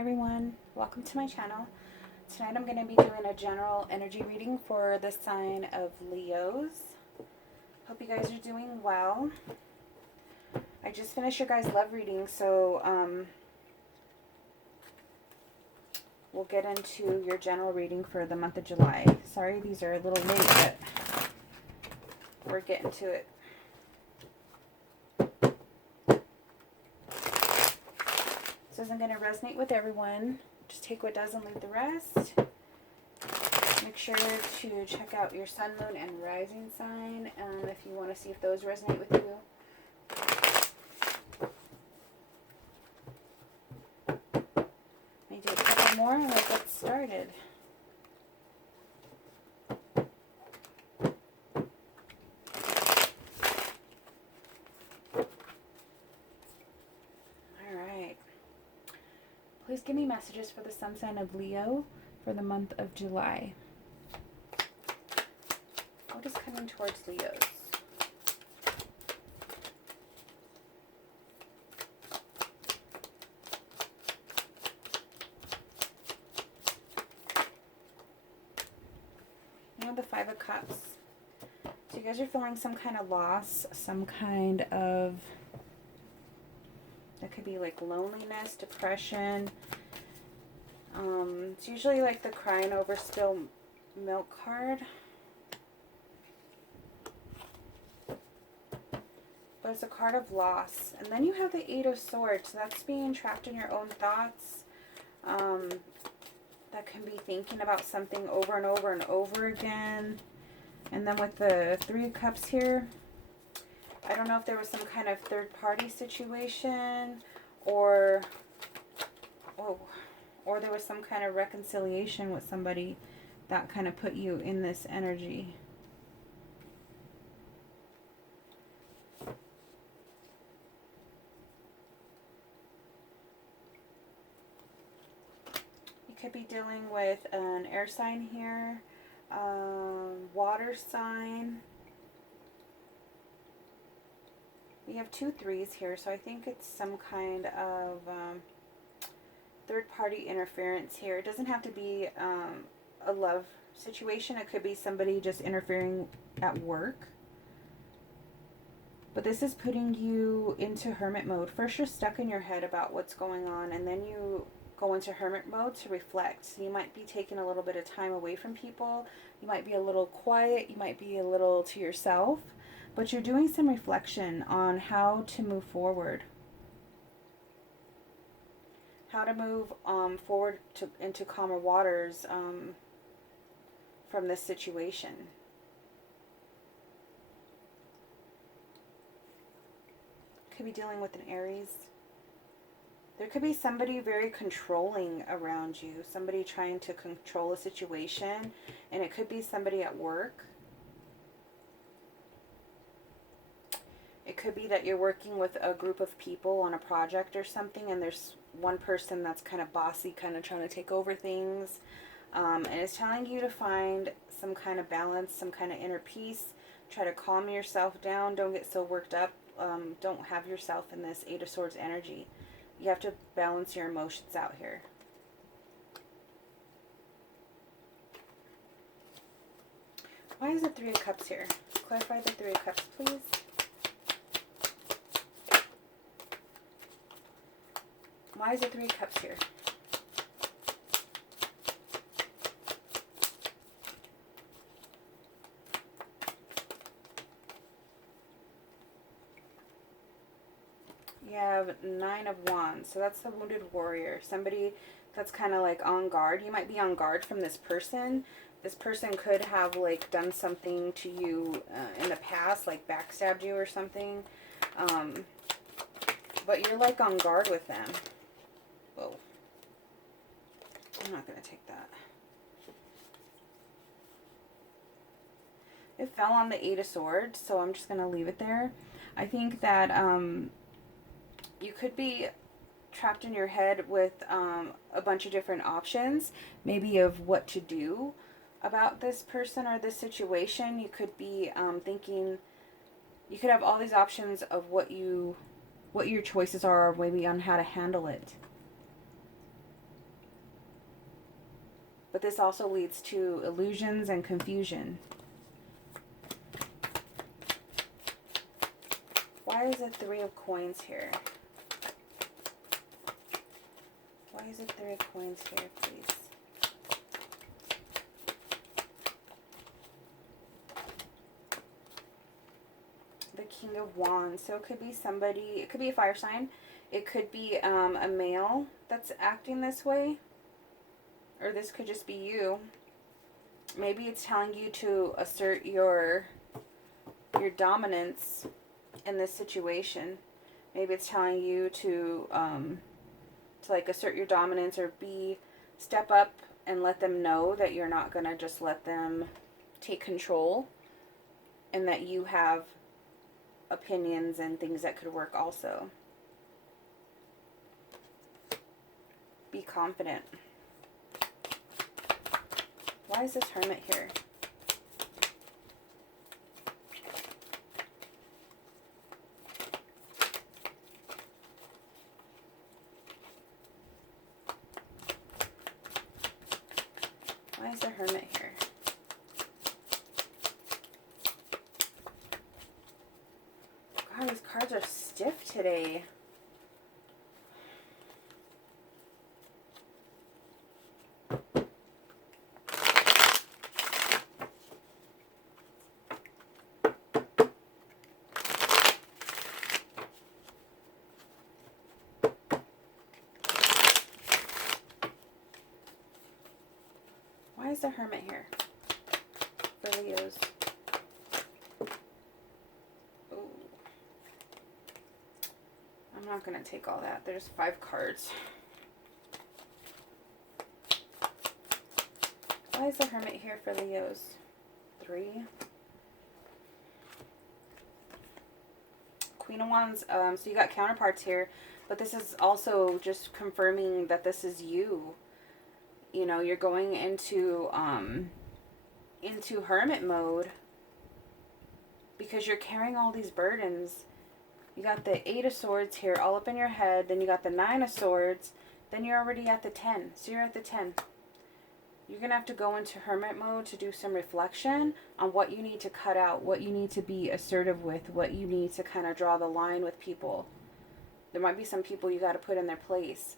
everyone, welcome to my channel. Tonight I'm going to be doing a general energy reading for the sign of Leos. Hope you guys are doing well. I just finished your guys' love reading, so we'll get into your general reading for the month of July. Sorry these are a little late, but we're getting to it. This isn't going to resonate with everyone. Just take what does and leave the rest. Make sure to check out your sun, moon, and rising sign if you want to see if those resonate with you. Maybe do a couple more and we'll get started. Alright. Please give me messages for the sun sign of Leo for the month of July. What is coming towards Leos? You know, the Five of Cups. So you guys are feeling some kind of loss, some kind of, that could be like loneliness, depression. It's usually like the crying over spilled milk card. But it's a card of loss. And then you have the Eight of Swords. That's being trapped in your own thoughts. That can be thinking about something over and over and over again. And then with the Three of Cups here, I don't know if there was some kind of third-party situation or there was some kind of reconciliation with somebody that kind of put you in this energy. You could be dealing with an air sign here, water sign. We have 2 threes here, so I think it's some kind of third-party interference here. It doesn't have to be a love situation. It could be somebody just interfering at work. But this is putting you into hermit mode. First, you're stuck in your head about what's going on, and then you go into hermit mode to reflect. So you might be taking a little bit of time away from people. You might be a little quiet. You might be a little to yourself. But you're doing some reflection on how to move forward. How to move forward into calmer waters from this situation. Could be dealing with an Aries. There could be somebody very controlling around you. Somebody trying to control a situation. And it could be somebody at work. It could be that you're working with a group of people on a project or something, and there's one person that's kind of bossy, kind of trying to take over things. And it's telling you to find some kind of balance, some kind of inner peace. Try to calm yourself down. Don't get so worked up. Don't have yourself in this Eight of Swords energy. You have to balance your emotions out here. Why is the Three of Cups here? Clarify the Three of Cups, please. Why is the Three of Cups here? You have Nine of Wands. So that's the wounded warrior. Somebody that's kind of like on guard. You might be on guard from this person. This person could have like done something to you in the past, like backstabbed you or something. But you're like on guard with them. Whoa. I'm not going to take that. It fell on the Eight of Swords, so I'm just going to leave it there. I think that you could be trapped in your head with a bunch of different options, maybe of what to do about this person or this situation. You could be thinking, you could have all these options of what your choices are, maybe on how to handle it. But this also leads to illusions and confusion. Why is it 3 of coins here? Why is it 3 of coins here, please? The King of Wands. So it could be somebody, it could be a fire sign. It could be a male that's acting this way. Or this could just be you. Maybe it's telling you to assert your dominance in this situation. Maybe it's telling you to like assert your dominance or step up and let them know that you're not gonna just let them take control, and that you have opinions and things that could work also. Be confident. Why is this Hermit here? Why is the Hermit here? God, these cards are stiff today. Why is the Hermit here for Leos? Ooh. I'm not going to take all that. There's 5 cards. Why is the Hermit here for Leos? 3. Queen of Wands. So you got counterparts here. But this is also just confirming that this is you. You know, you're going into hermit mode because you're carrying all these burdens. You got the 8 of Swords here all up in your head. Then you got the 9 of Swords. Then you're already at the 10. So you're at the 10. You're going to have to go into hermit mode to do some reflection on what you need to cut out, what you need to be assertive with, what you need to kind of draw the line with people. There might be some people you got to put in their place.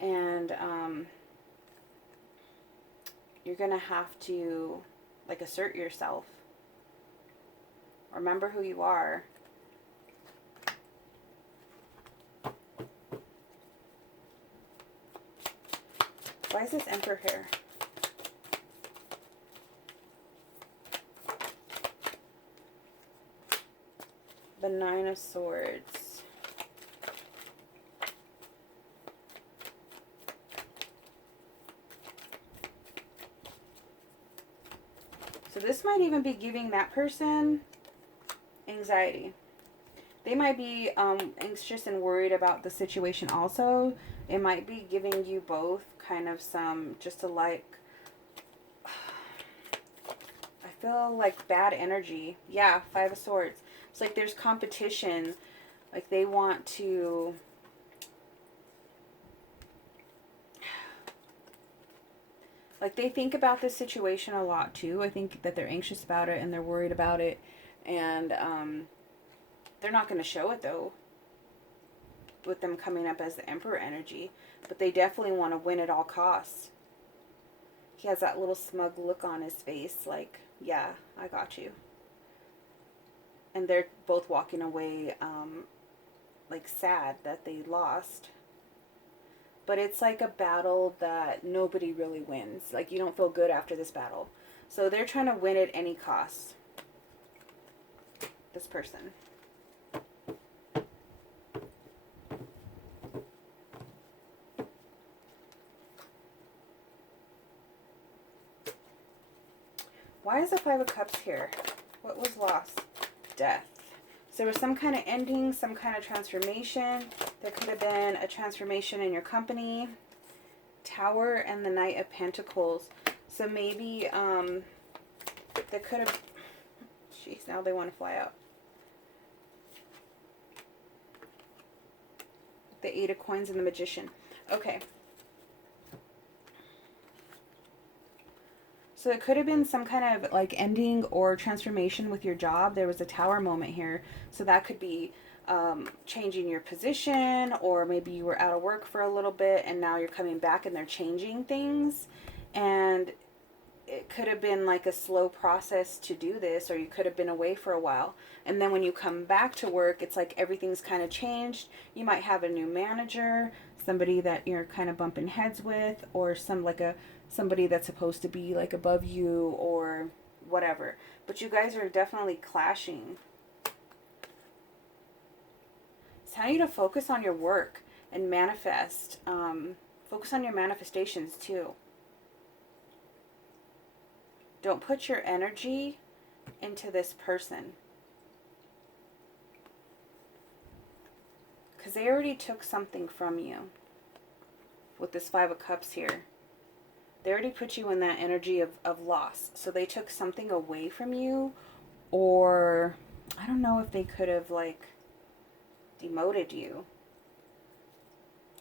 And you're going to have to, like, assert yourself. Remember who you are. Why is this Emperor here? The 9 of Swords. So this might even be giving that person anxiety. They might be anxious and worried about the situation also. It might be giving you both kind of some, just to like, I feel like bad energy. Yeah, 5 of Swords. It's like there's competition. Like they want to, like they think about this situation a lot too. I think that they're anxious about it and they're worried about it. And they're not going to show it though, with them coming up as the Emperor energy. But they definitely want to win at all costs. He has that little smug look on his face like, yeah, I got you. And they're both walking away like sad that they lost. But it's like a battle that nobody really wins. Like you don't feel good after this battle. So they're trying to win at any cost. This person. Why is the 5 of Cups here? What was lost? Death. So there was some kind of ending, some kind of transformation. There could have been a transformation in your company. Tower and the Knight of Pentacles. So maybe they could have... Jeez, now they want to fly out. The 8 of Coins and the Magician. Okay. So it could have been some kind of like ending or transformation with your job. There was a tower moment here. So that could be changing your position, or maybe you were out of work for a little bit and now you're coming back and they're changing things. And it could have been like a slow process to do this, or you could have been away for a while. And then when you come back to work, it's like everything's kind of changed. You might have a new manager, somebody that you're kind of bumping heads with, or somebody that's supposed to be like above you or whatever. But you guys are definitely clashing. It's telling you to focus on your work and manifest. Focus on your manifestations too. Don't put your energy into this person, because they already took something from you with this Five of Cups here. They already put you in that energy of loss. So they took something away from you, or I don't know if they could have like demoted you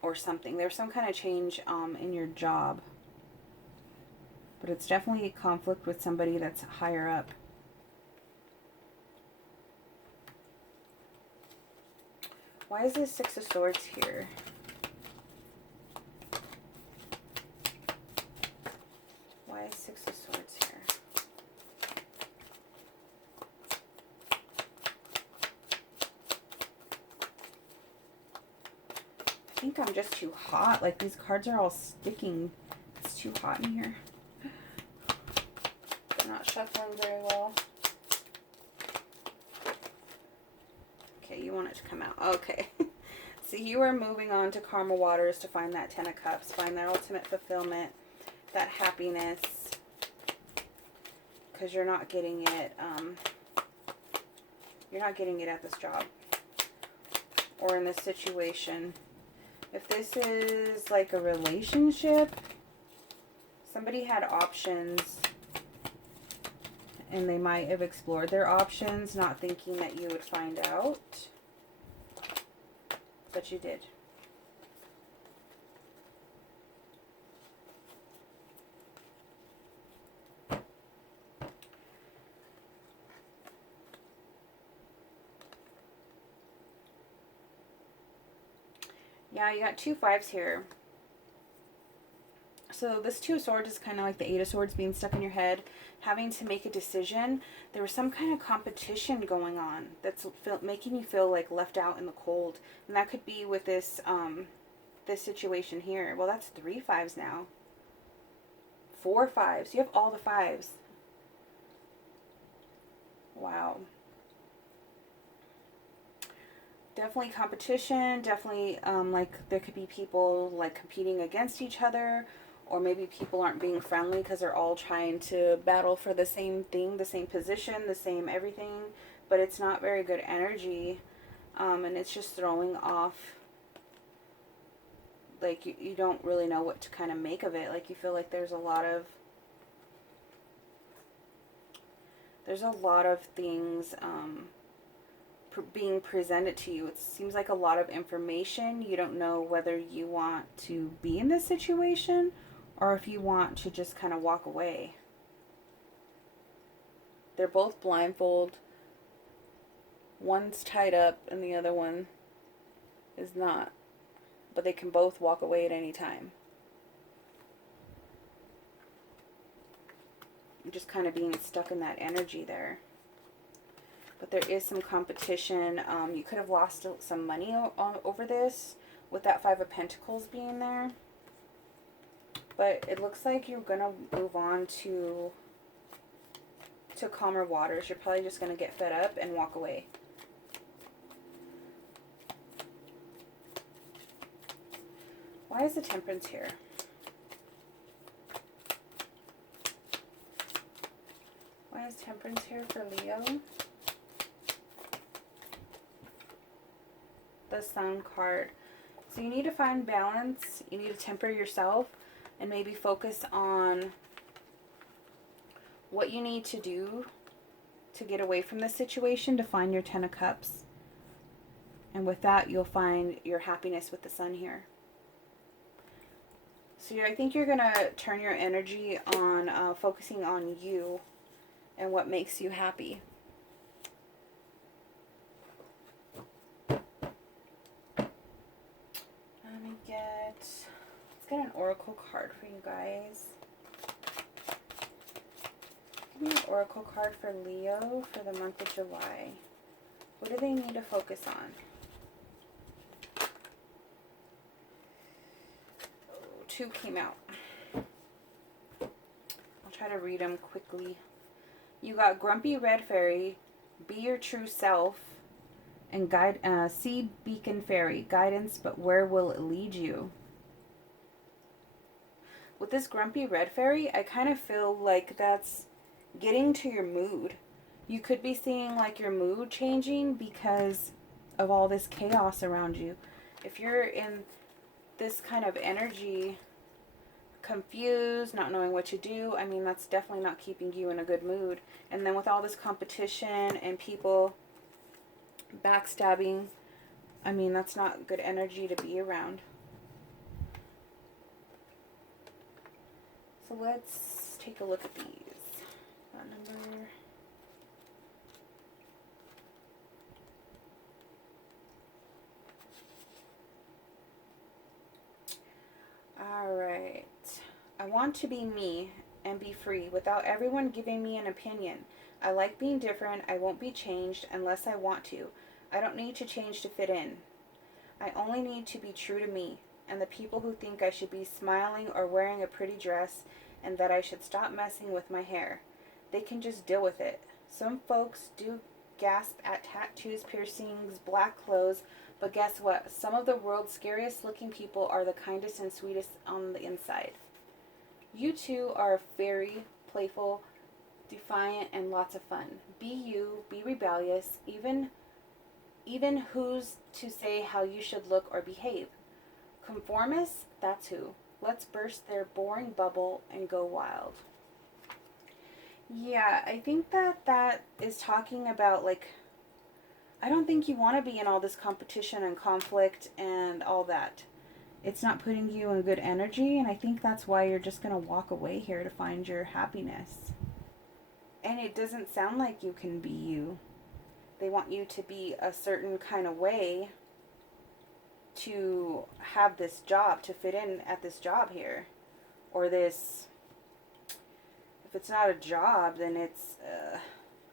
or something. There's some kind of change in your job. But it's definitely a conflict with somebody that's higher up. Why is this Six of Swords here? Why is Six of Swords here? I think I'm just too hot. Like these cards are all sticking. It's too hot in here. Not shuffling very well. Okay, you want it to come out. Okay. So you are moving on to Karma Waters to find that Ten of Cups, find that ultimate fulfillment, that happiness, because you're not getting it. You're not getting it at this job or in this situation. If this is like a relationship, somebody had options. And they might have explored their options, not thinking that you would find out. But you did. Yeah, you got 2 5s here. So this Two of Swords is kind of like the Eight of Swords being stuck in your head, having to make a decision. There was some kind of competition going on that's making you feel like left out in the cold. And that could be with this this situation here. Well, that's 3 5s now. 4 5s. You have all the 5s. Wow. Definitely competition. Definitely like there could be people like competing against each other. Or maybe people aren't being friendly because they're all trying to battle for the same thing, the same position, the same everything. But it's not very good energy. And it's just throwing off. Like, you don't really know what to kind of make of it. Like, you feel like there's a lot of things being presented to you. It seems like a lot of information. You don't know whether you want to be in this situation or if you want to just kind of walk away. They're both blindfold. One's tied up and the other one is not. But they can both walk away at any time. You're just kind of being stuck in that energy there. But there is some competition. You could have lost some money over this with that Five of Pentacles being there. But it looks like you're going to move on to calmer waters. You're probably just going to get fed up and walk away. Why is the Temperance here? Why is Temperance here for Leo? The Sun card. So you need to find balance. You need to temper yourself and maybe focus on what you need to do to get away from this situation to find your Ten of Cups. And with that, you'll find your happiness with the Sun here. So I think you're going to turn your energy on focusing on you and what makes you happy. Let's get an oracle card for you guys. Give me an oracle card for Leo for the month of July. What do they need to focus on? Oh, 2 came out. I'll try to read them quickly. You got Grumpy Red Fairy, Be Your True Self, and Sea Beacon Fairy, Guidance, but where will it lead you? With this Grumpy Red Fairy, I kind of feel like that's getting to your mood. You could be seeing like your mood changing because of all this chaos around you. If you're in this kind of energy, confused, not knowing what to do, I mean, that's definitely not keeping you in a good mood. And then with all this competition and people backstabbing, I mean, that's not good energy to be around. So let's take a look at these. That number. Alright. I want to be me and be free without everyone giving me an opinion. I like being different. I won't be changed unless I want to. I don't need to change to fit in. I only need to be true to me. And the people who think I should be smiling or wearing a pretty dress and that I should stop messing with my hair, they can just deal with it. Some folks do gasp at tattoos, piercings, black clothes, but guess what? Some of the world's scariest looking people are the kindest and sweetest on the inside. You two are very playful, defiant, and lots of fun. Be you, be rebellious, even who's to say how you should look or behave. Conformists, that's who. Let's burst their boring bubble and go wild. Yeah, I think that is talking about, like, I don't think you want to be in all this competition and conflict and all that. It's not putting you in good energy, and I think that's why you're just going to walk away here to find your happiness. And it doesn't sound like you can be you. They want you to be a certain kind of way to have this job, to fit in at this job here. Or this, if it's not a job, then it's,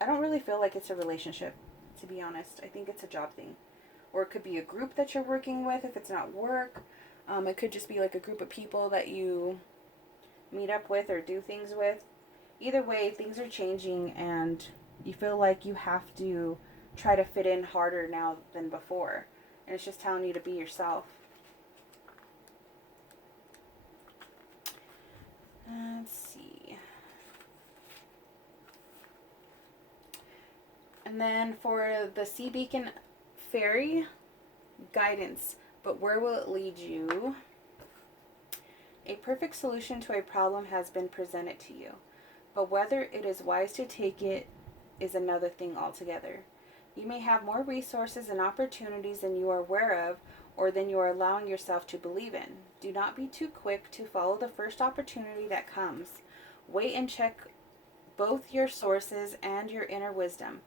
I don't really feel like it's a relationship, to be honest. I think it's a job thing. Or it could be a group that you're working with if it's not work. It could just be like a group of people that you meet up with or do things with. Either way, things are changing and you feel like you have to try to fit in harder now than before. And it's just telling you to be yourself. Let's see. And then for the Sea Beacon Fairy, Guidance, but where will it lead you? A perfect solution to a problem has been presented to you, but whether it is wise to take it is another thing altogether. You may have more resources and opportunities than you are aware of or than you are allowing yourself to believe in. Do not be too quick to follow the first opportunity that comes. Wait and check both your sources and your inner wisdom.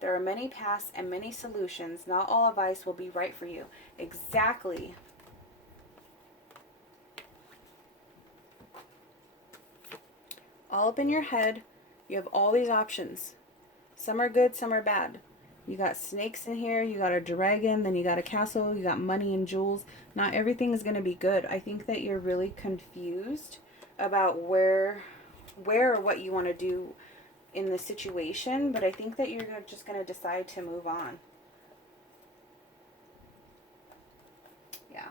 There are many paths and many solutions. Not all advice will be right for you. Exactly. All up in your head, you have all these options. Some are good, some are bad. You got snakes in here, you got a dragon, then you got a castle, you got money and jewels. Not everything is going to be good. I think that you're really confused about where or what you want to do in the situation, but I think that you're just going to decide to move on. Yeah.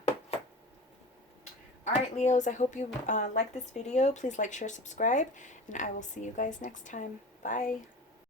Alright, Leos, I hope you like this video. Please like, share, subscribe, and I will see you guys next time. Bye.